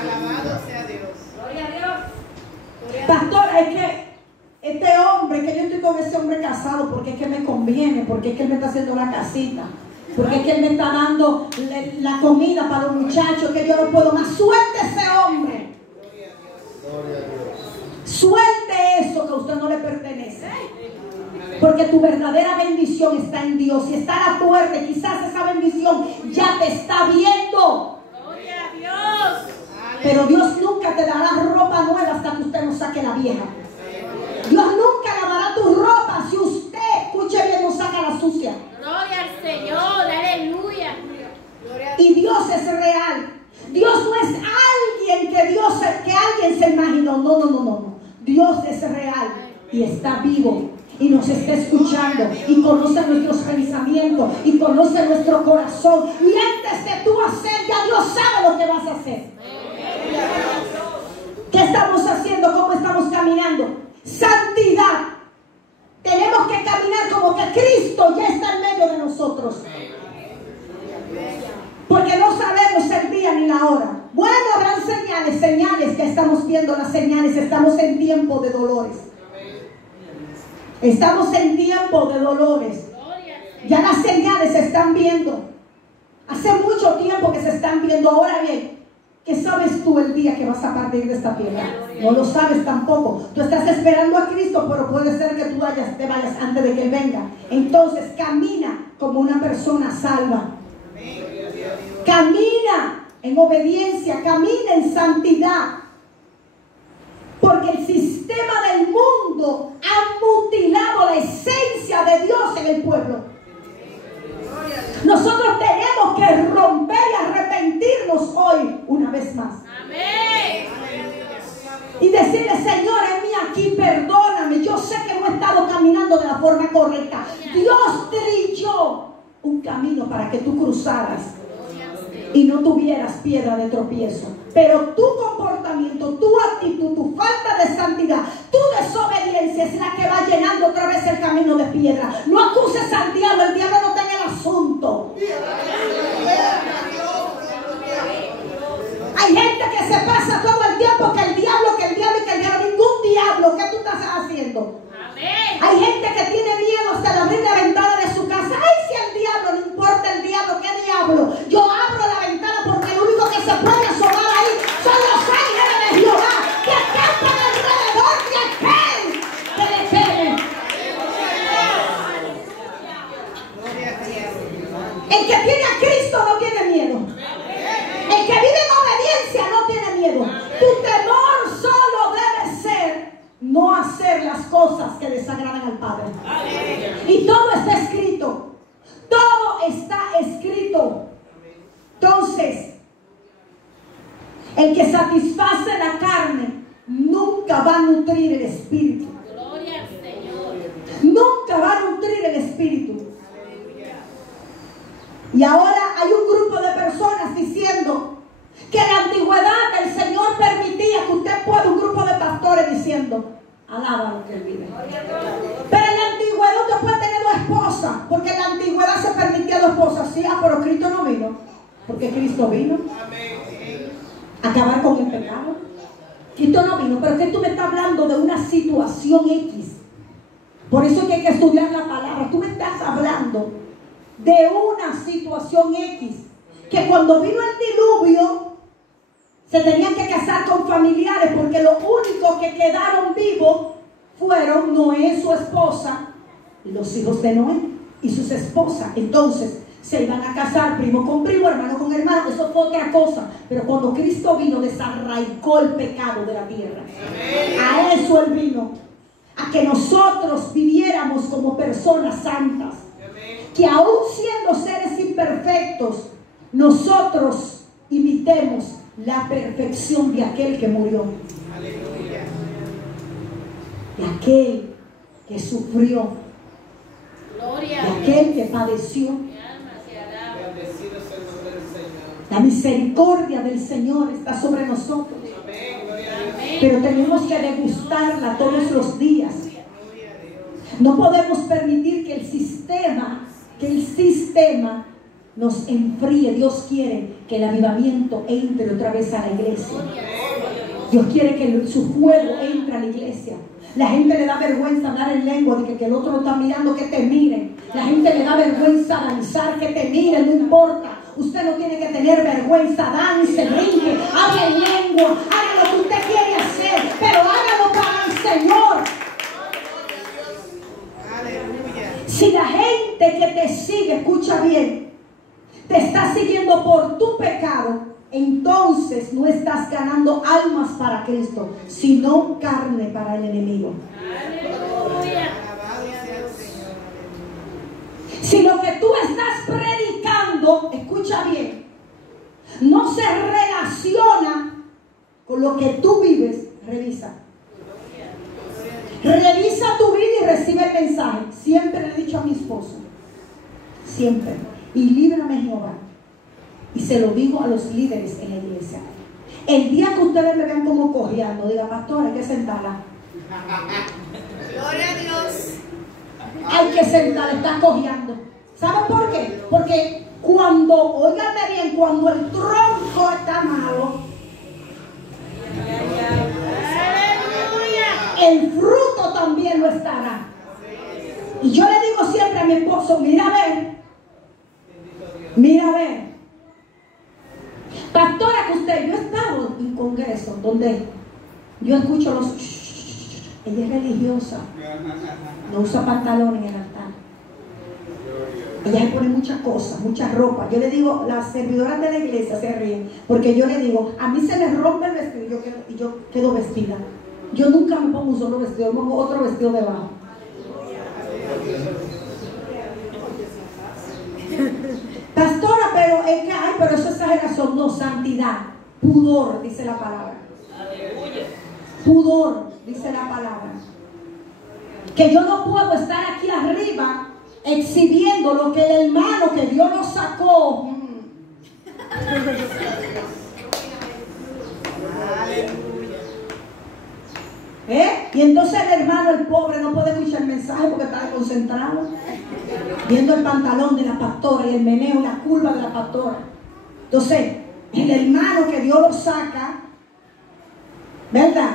Alabado sea Dios. Gloria a Dios. Pastora, es que este hombre, que yo estoy con ese hombre casado porque es que me conviene, porque es que él me está haciendo la casita, porque es que él me está dando la comida para los muchachos, que yo no puedo más. Suelte ese hombre. Suelte eso que a usted no le pertenece. Porque tu verdadera bendición está en Dios y está a la puerta. Quizás esa bendición ya te está viendo. Gloria a Dios. Pero Dios nunca te dará ropa nueva hasta que usted no saque la vieja. Dios nunca lavará tu ropa si usted, escuche bien, no saca la sucia. Gloria al Señor. Aleluya. Y Dios es real. Dios no es alguien que alguien se imaginó. No. Dios es real y está vivo y nos está escuchando y conoce nuestros pensamientos y conoce nuestro corazón. Y antes de tú hacer, ya Dios sabe lo que vas a hacer. ¿Qué estamos haciendo? ¿Cómo estamos caminando? Santidad. Tenemos que caminar como que Cristo ya está en medio de nosotros. Porque no sabemos viendo las señales. Estamos en tiempo de dolores. Estamos en tiempo de dolores. Ya las señales se están viendo. Hace mucho tiempo que se están viendo. Ahora bien, ¿qué sabes tú el día que vas a partir de esta tierra? No lo sabes tampoco. Tú estás esperando a Cristo, pero puede ser que tú te vayas antes de que Él venga. Entonces camina como una persona salva. Camina en obediencia, camina en santidad. Porque el sistema del mundo ha mutilado la esencia de Dios en el pueblo. Nosotros tenemos que romper y arrepentirnos hoy una vez más. Amén. Y decirle: Señor, en mí aquí, perdóname. Yo sé que no he estado caminando de la forma correcta. Dios trilló un camino para que tú cruzaras y no tuvieras piedra de tropiezo. Pero tu comportamiento, tu actitud, tu falta de santidad, tu desobediencia es la que va llenando otra vez el camino de piedra. No acuses al diablo, el diablo no está en el asunto. Hay gente que se pasa todo el tiempo que el diablo. Ningún diablo. ¿Qué tú estás haciendo? Amén. Hay gente que tiene miedo hasta de abrir la ventana de su casa. Ay, si el diablo, no importa el diablo, ¿qué diablo? Yo abro la ventana porque lo único que se puede asomar ahí son los ángeles de Jehová que acampan alrededor de aquel que le teme. El que tiene a Cristo no tiene miedo. El que vive en obediencia no tiene miedo. Tu temor solo debe ser no hacer las cosas que desagradan al Padre. Y todo está escrito. Todo está escrito. Entonces, el que satisface la carne nunca va a nutrir el espíritu. Gloria al Señor. Nunca va a nutrir el espíritu. Y ahora hay un grupo de personas diciendo que en la antigüedad el Señor permitía que usted pueda, un grupo de pastores diciendo: alaba lo que Él vive. Pero en la antigüedad usted puede tener dos esposas, porque en la antigüedad se permitía dos esposas. Sí, pero Cristo no vino, porque Cristo vino a acabar con el pecado. Cristo no vino, pero que tú me estás hablando de una situación X. Por eso es que hay que estudiar la palabra. Tú me estás hablando de una situación X, que cuando vino el diluvio se tenían que casar con familiares, porque los únicos que quedaron vivos fueron Noé, su esposa, y los hijos de Noé y sus esposas. Entonces se iban a casar primo con primo, hermano con hermano. Eso fue otra cosa. Pero cuando Cristo vino, desarraigó el pecado de la tierra. A eso Él vino, a que nosotros viviéramos como personas santas, que aún siendo seres imperfectos, nosotros imitemos la perfección de aquel que murió, de aquel que sufrió, Gloria. de aquel que padeció. Mi alma te alaba. Bendecido sea el nombre del Señor. La misericordia del Señor está sobre nosotros, Amén. Gloria a Dios. pero tenemos que degustarla todos los días. No podemos permitir que el sistema nos enfríe. Dios quiere que el avivamiento entre otra vez a la iglesia. Dios quiere que su fuego entre a la iglesia. La gente le da vergüenza hablar en lengua, de que el otro lo está mirando, que te miren. La gente le da vergüenza danzar, que te miren, no importa. Usted no tiene que tener vergüenza, dance, brinque, hable en lengua, haga lo que usted quiere hacer, pero hágalo para el Señor. Si la gente que te sigue, escucha bien, te está siguiendo por tu pecado, entonces no estás ganando almas para Cristo, sino carne para el enemigo. Aleluya. Si lo que tú estás predicando, escucha bien, no se relaciona con lo que tú vives, revisa. Revisa tu vida y recibe el mensaje. Siempre le he dicho a mi esposo, siempre, y líbrame Jehová. Y se lo digo a los líderes en la iglesia. El día que ustedes me vean como cojeando, diga: pastor, hay que sentarla. Gloria a Dios. Hay que sentarla, está cojeando. ¿Saben por qué? Porque cuando, óigame bien, cuando el tronco está malo, el fruto también lo estará. Y yo le digo siempre a mi esposo, mira a ver, mira a ver. Pastora, que usted, yo he estado en congresos donde yo escucho los... Ella es religiosa, no usa pantalones en el altar. Ella se pone muchas cosas, muchas ropas. Yo le digo, las servidoras de la iglesia se ríen, porque yo le digo, a mí se me rompe el vestido y yo quedo vestida. Yo nunca me pongo un solo vestido, me pongo otro vestido debajo. Pastora, pero es que, ay, pero eso es exageración. No, santidad, pudor, dice la palabra. Pudor, dice la palabra. Que yo no puedo estar aquí arriba exhibiendo lo que el hermano que Dios lo sacó. Y entonces el hermano, el pobre, no puede escuchar el mensaje porque está concentrado viendo el pantalón de la pastora y el meneo, la curva de la pastora. Entonces el hermano que Dios lo saca, ¿verdad?,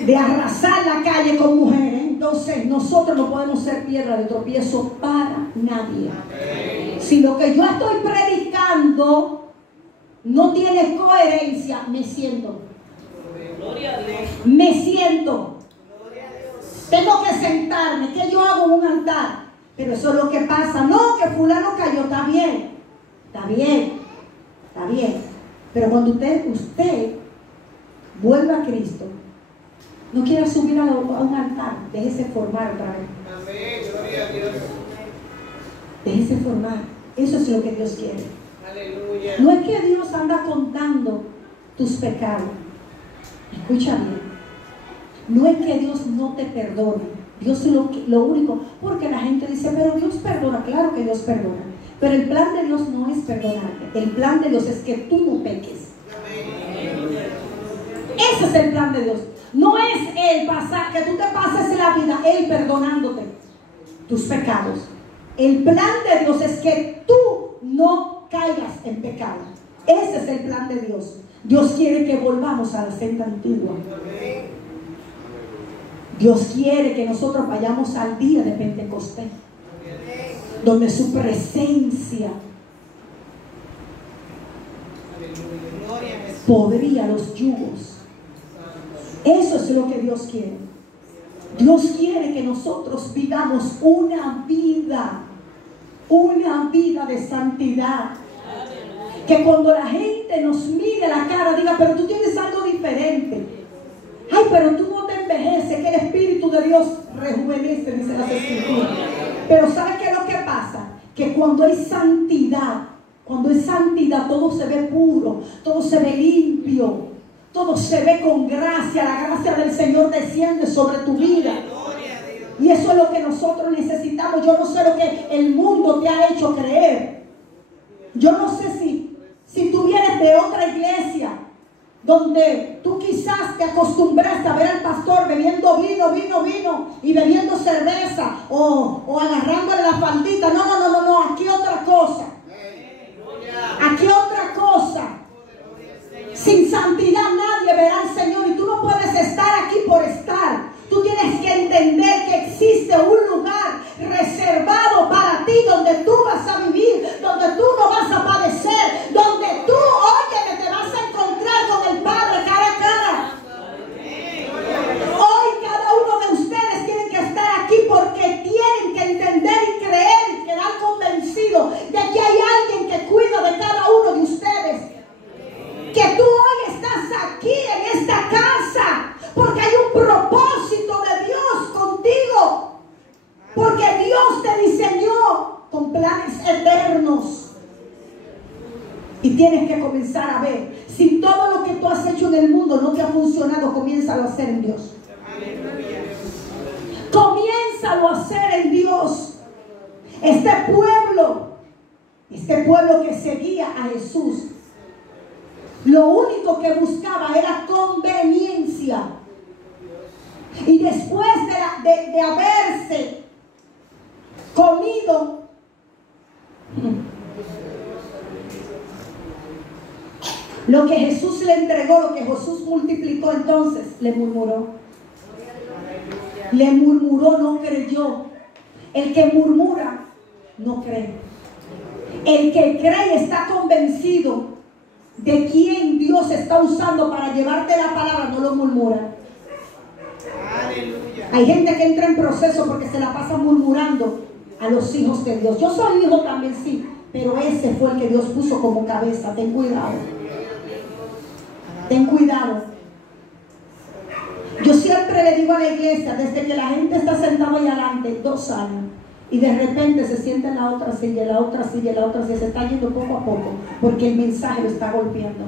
de arrasar la calle con mujeres, entonces nosotros no podemos ser piedra de tropiezo para nadie. Si lo que yo estoy predicando no tiene coherencia, me siento. Me siento. Tengo que sentarme. ¿Qué yo hago en un altar? Pero eso es lo que pasa. No, que fulano cayó. Está bien. Está bien. Está bien. Pero cuando usted vuelve a Cristo, no quiera subir a un altar, déjese formar otra vez. Amén, gloria a Dios. Déjese formar. Eso es lo que Dios quiere. Aleluya. No es que Dios anda contando tus pecados. Escucha bien. No es que Dios no te perdone. Dios es lo único. Porque la gente dice, pero Dios perdona. Claro que Dios perdona. Pero el plan de Dios no es perdonarte. El plan de Dios es que tú no peques. Ese es el plan de Dios. No es el pasar, que tú te pases la vida, Él perdonándote tus pecados. El plan de Dios es que tú no caigas en pecado. Ese es el plan de Dios. Dios quiere que volvamos a la senda antigua. Dios quiere que nosotros vayamos al día de Pentecostés, donde su presencia podría los yugos. Eso es lo que Dios quiere. Dios quiere que nosotros vivamos una vida de santidad. Que cuando la gente nos mire la cara, diga, pero tú tienes algo diferente. Ay, pero tú no te envejeces, que el Espíritu de Dios rejuvenece, dice las Escrituras. Pero ¿sabes qué es lo que pasa? Que cuando hay santidad, todo se ve puro, todo se ve limpio, todo se ve con gracia. La gracia del Señor desciende sobre tu vida. Y eso es lo que nosotros necesitamos. Yo no sé lo que el mundo te ha hecho creer. Yo no sé si tú vienes de otra iglesia donde tú quizás te acostumbraste a ver al pastor bebiendo vino y bebiendo cerveza o agarrándole la faldita. No, aquí otra cosa. Aquí otra cosa. Sin santidad nadie verá al Señor, y tú no puedes estar aquí por estar. Tú tienes que entender que existe un lugar reservado para ti, donde tú vas a vivir, donde tú no vas a padecer, donde tú, oye, que te vas a encontrar con el Padre cara a cara. Hoy cada uno de ustedes tiene que estar aquí porque tienen que entender y creer y quedar convencidos de que hay alguien que cuida de cada uno de ustedes. Que tú hoy estás aquí en esta casa porque hay un propósito de Dios contigo. Porque Dios te diseñó con planes eternos. Y tienes que comenzar a ver. Si todo lo que tú has hecho en el mundo no te ha funcionado, comiénzalo a hacer en Dios. Comiénzalo a hacer en Dios. Este pueblo que seguía a Jesús, lo único que buscaba era conveniencia. Y después de haberse comido lo que Jesús le entregó, lo que Jesús multiplicó, entonces le murmuró. Le murmuró, no creyó. El que murmura, no cree. El que cree y está convencido de quién Dios está usando para llevarte la palabra, no lo murmura. Aleluya. Hay gente que entra en proceso porque se la pasa murmurando a los hijos de Dios. Yo soy hijo también, sí, pero ese fue el que Dios puso como cabeza. Ten cuidado. Ten cuidado. Yo siempre le digo a la iglesia, desde que la gente está sentada ahí adelante, 2 años, y de repente se sienta en la otra silla, en la otra silla, en la otra silla, se está yendo poco a poco, porque el mensaje lo está golpeando.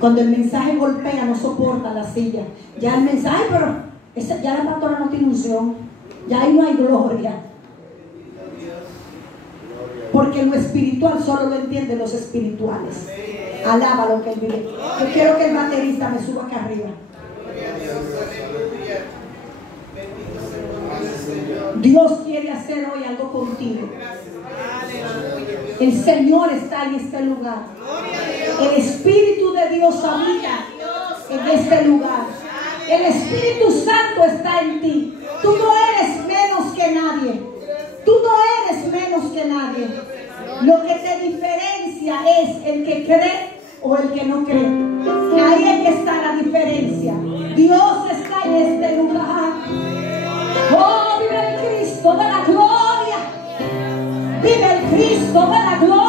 Cuando el mensaje golpea, no soporta la silla. Ya el mensaje, pero ya la pastora no tiene unción. Ya ahí no hay gloria. Porque lo espiritual solo lo entienden los espirituales. Alaba lo que él vive. Yo quiero que el baterista me suba acá arriba. Dios quiere hacer hoy algo contigo. El Señor está en este lugar. El Espíritu de Dios habita en este lugar. El Espíritu Santo está en ti. Tú no eres menos que nadie. Tú no eres menos que nadie. Lo que te diferencia es el que cree o el que no cree. Ahí es que está la diferencia. Dios está en este lugar. Oh, vive el Cristo de la gloria. Vive el Cristo de la gloria.